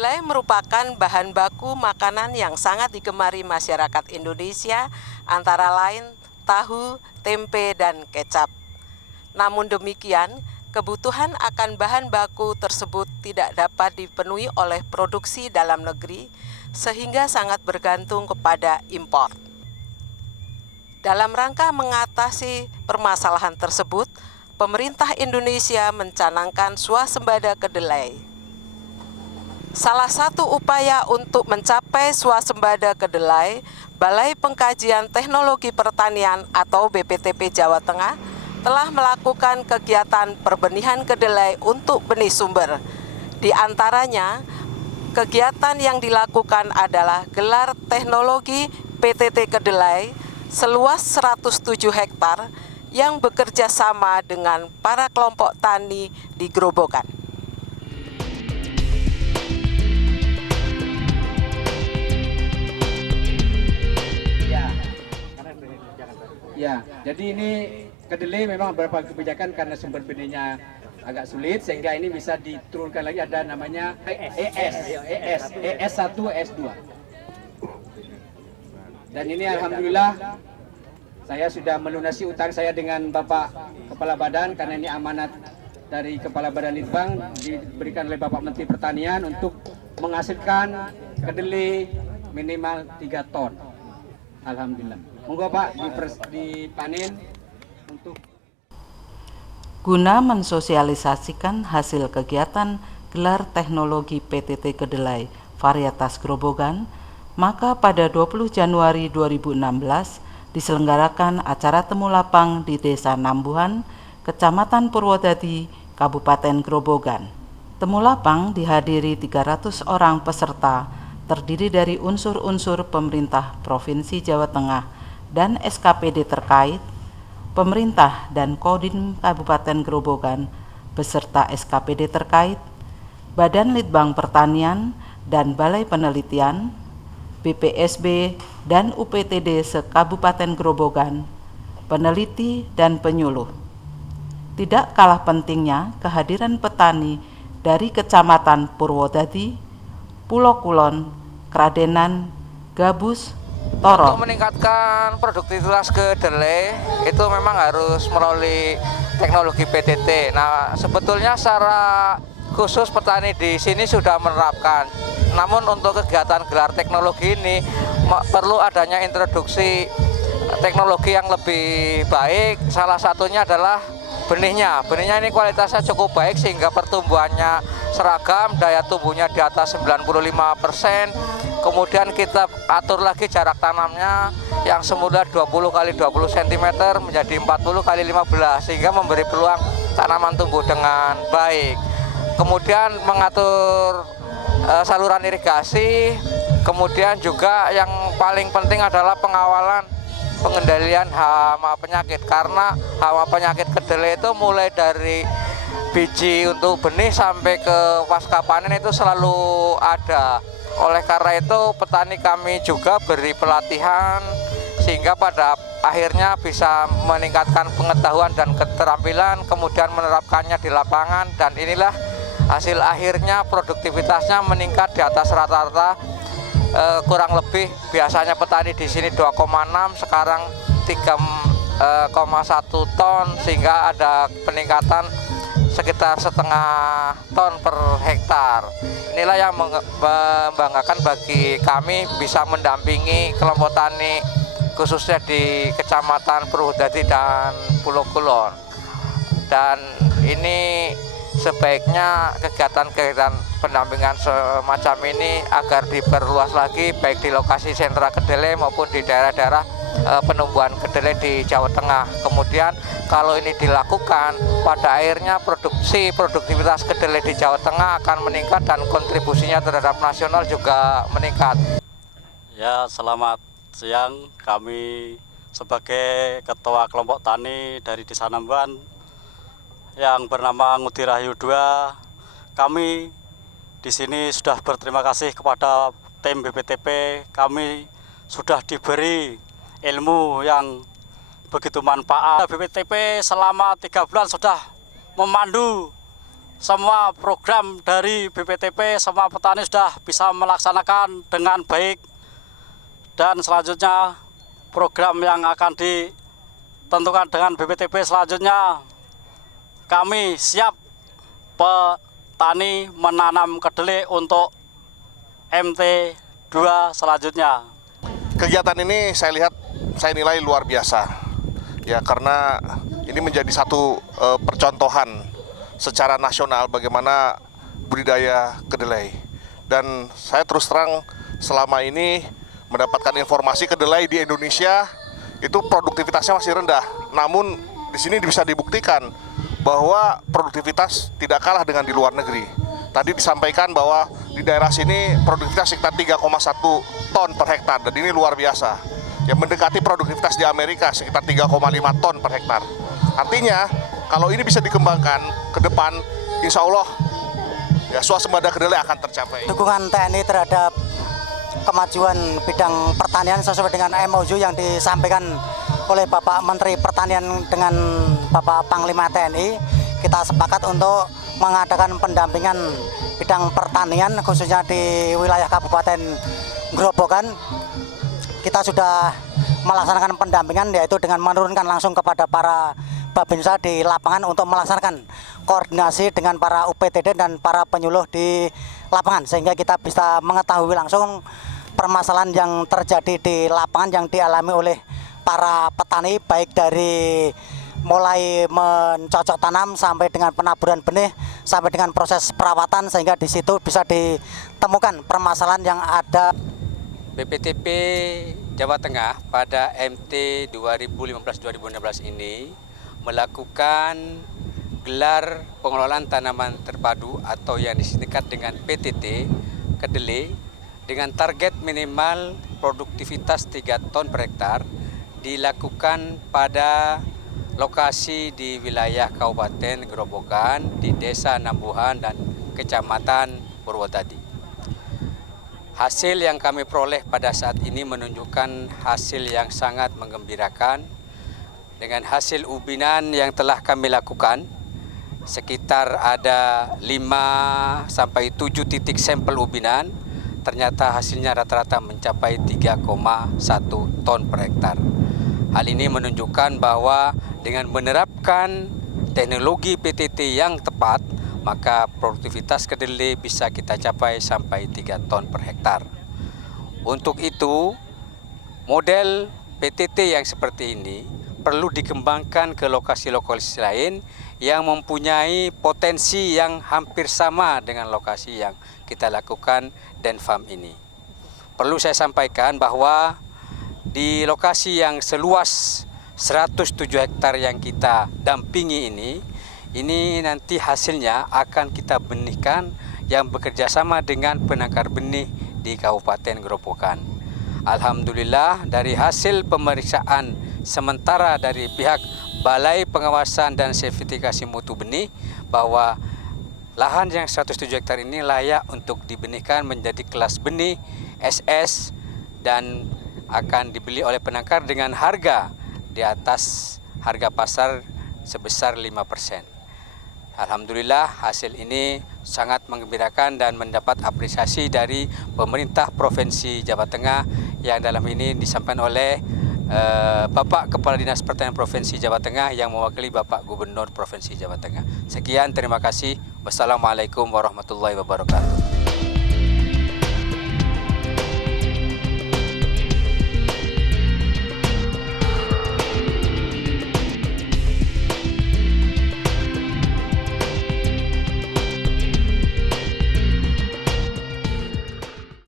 Kedelai merupakan bahan baku makanan yang sangat digemari masyarakat Indonesia, antara lain tahu, tempe, dan kecap. Namun demikian, kebutuhan akan bahan baku tersebut tidak dapat dipenuhi oleh produksi dalam negeri, sehingga sangat bergantung kepada impor. Dalam rangka mengatasi permasalahan tersebut, pemerintah Indonesia mencanangkan swasembada kedelai. Salah satu upaya untuk mencapai swasembada kedelai, Balai Pengkajian Teknologi Pertanian atau BPTP Jawa Tengah telah melakukan kegiatan perbenihan kedelai untuk benih sumber. Di antaranya, kegiatan yang dilakukan adalah gelar teknologi PTT Kedelai seluas 107 hektar yang bekerja sama dengan para kelompok tani di Grobogan. Ya, jadi ini kedelai memang beberapa kebijakan karena sumber benihnya agak sulit, sehingga ini bisa diturunkan lagi, ada namanya ES1, ES2. Dan ini alhamdulillah saya sudah melunasi utang saya dengan Bapak Kepala Badan, karena ini amanat dari Kepala Badan Litbang diberikan oleh Bapak Menteri Pertanian untuk menghasilkan kedelai minimal 3 ton. Alhamdulillah. Monggo Pak dipanen untuk Guna mensosialisasikan hasil kegiatan gelar teknologi PTT Kedelai Varietas Grobogan, maka pada 20 Januari 2016 diselenggarakan acara temu lapang di Desa Nambuhan, Kecamatan Purwodadi, Kabupaten Grobogan. Temu lapang dihadiri 300 orang peserta, terdiri dari unsur-unsur pemerintah Provinsi Jawa Tengah dan SKPD terkait, pemerintah dan Kodim Kabupaten Grobogan beserta SKPD terkait, Badan Litbang Pertanian dan Balai Penelitian, BPSB dan UPTD se-Kabupaten Grobogan, peneliti dan penyuluh. Tidak kalah pentingnya kehadiran petani dari Kecamatan Purwodadi, Pulau Kulon, Kradenan, Gabus, Toro. Untuk meningkatkan produktivitas kedelai itu memang harus melalui teknologi PTT. Nah, sebetulnya secara khusus petani di sini sudah menerapkan. Namun untuk kegiatan gelar teknologi ini perlu adanya introduksi teknologi yang lebih baik. Salah satunya adalah benihnya. Benihnya ini kualitasnya cukup baik sehingga pertumbuhannya seragam, daya tumbuhnya di atas 95%. Kemudian kita atur lagi jarak tanamnya yang semula 20 x 20 cm menjadi 40 x 15 sehingga memberi peluang tanaman tumbuh dengan baik. Kemudian mengatur saluran irigasi, kemudian juga yang paling penting adalah pengawalan pengendalian hama penyakit, karena hama penyakit kedelai itu mulai dari biji untuk benih sampai ke pasca panen itu selalu ada. Oleh karena itu petani kami juga beri pelatihan sehingga pada akhirnya bisa meningkatkan pengetahuan dan keterampilan, kemudian menerapkannya di lapangan, dan inilah hasil akhirnya produktivitasnya meningkat di atas rata-rata. Kurang lebih biasanya petani di sini 2,6, sekarang 3,1 ton, sehingga ada peningkatan sekitar setengah ton per hektar. Inilah yang membanggakan bagi kami bisa mendampingi kelompok tani khususnya di Kecamatan Purwodadi dan Pulau Kulon. Dan ini sebaiknya kegiatan-kegiatan pendampingan semacam ini agar diperluas lagi, baik di lokasi sentra kedelai maupun di daerah-daerah penumbuhan kedelai di Jawa Tengah. Kemudian kalau ini dilakukan, pada akhirnya produktivitas kedelai di Jawa Tengah akan meningkat dan kontribusinya terhadap nasional juga meningkat. Ya, selamat siang. Kami sebagai Ketua Kelompok Tani dari Desa Nambuhan yang bernama Ngudi Rahayu II, kami di sini sudah berterima kasih kepada tim BPTP. Kami sudah diberi ilmu yang begitu manfaat. BPTP selama 3 bulan sudah memandu semua program dari BPTP, semua petani sudah bisa melaksanakan dengan baik. Dan selanjutnya program yang akan ditentukan dengan BPTP selanjutnya, kami siap petani menanam kedelai untuk MT2 selanjutnya. Kegiatan ini saya nilai luar biasa, ya, karena ini menjadi satu percontohan secara nasional bagaimana budidaya kedelai. Dan saya terus terang selama ini mendapatkan informasi kedelai di Indonesia itu produktivitasnya masih rendah. Namun di sini bisa dibuktikan bahwa produktivitas tidak kalah dengan di luar negeri. Tadi disampaikan bahwa di daerah sini produktivitas sekitar 3,1 ton per hektar, dan ini luar biasa. Yang mendekati produktivitas di Amerika sekitar 3,5 ton per hektar. Artinya kalau ini bisa dikembangkan ke depan, insya Allah ya swasembada kedelai akan tercapai. Dukungan TNI terhadap kemajuan bidang pertanian sesuai dengan MOU yang disampaikan oleh Bapak Menteri Pertanian dengan Bapak Panglima TNI, kita sepakat untuk mengadakan pendampingan bidang pertanian khususnya di wilayah Kabupaten Grobogan. Kita sudah melaksanakan pendampingan yaitu dengan menurunkan langsung kepada para Babinsa di lapangan untuk melaksanakan koordinasi dengan para UPTD dan para penyuluh di lapangan, sehingga kita bisa mengetahui langsung permasalahan yang terjadi di lapangan yang dialami oleh para petani, baik dari mulai mencocok tanam sampai dengan penaburan benih sampai dengan proses perawatan, sehingga di situ bisa ditemukan permasalahan yang ada. BPTP Jawa Tengah pada MT 2015-2016 ini melakukan gelar pengelolaan tanaman terpadu atau yang disingkat dengan PTT kedelai dengan target minimal produktivitas 3 ton per hektar dilakukan pada lokasi di wilayah Kabupaten Grobogan, di Desa Nambuhan dan Kecamatan Purwodadi. Hasil yang kami peroleh pada saat ini menunjukkan hasil yang sangat menggembirakan. Dengan hasil ubinan yang telah kami lakukan, sekitar ada 5 sampai 7 titik sampel ubinan, ternyata hasilnya rata-rata mencapai 3,1 ton per hektar. Hal ini menunjukkan bahwa dengan menerapkan teknologi PTT yang tepat, maka produktivitas kedelai bisa kita capai sampai 3 ton per hektar. Untuk itu, model PTT yang seperti ini perlu dikembangkan ke lokasi-lokasi lain yang mempunyai potensi yang hampir sama dengan lokasi yang kita lakukan Denfarm ini. Perlu saya sampaikan bahwa di lokasi yang seluas 107 hektar yang kita dampingi ini nanti hasilnya akan kita benihkan yang bekerja sama dengan penangkar benih di Kabupaten Grobogan. Alhamdulillah dari hasil pemeriksaan sementara dari pihak Balai Pengawasan dan Sertifikasi Mutu Benih bahwa lahan yang 107 hektar ini layak untuk dibenihkan menjadi kelas benih SS dan akan dibeli oleh penangkar dengan harga di atas harga pasar sebesar 5%. Alhamdulillah hasil ini sangat menggembirakan dan mendapat apresiasi dari pemerintah Provinsi Jawa Tengah yang dalam ini disampaikan oleh Bapak Kepala Dinas Pertanian Provinsi Jawa Tengah yang mewakili Bapak Gubernur Provinsi Jawa Tengah. Sekian, terima kasih. Wassalamualaikum warahmatullahi wabarakatuh.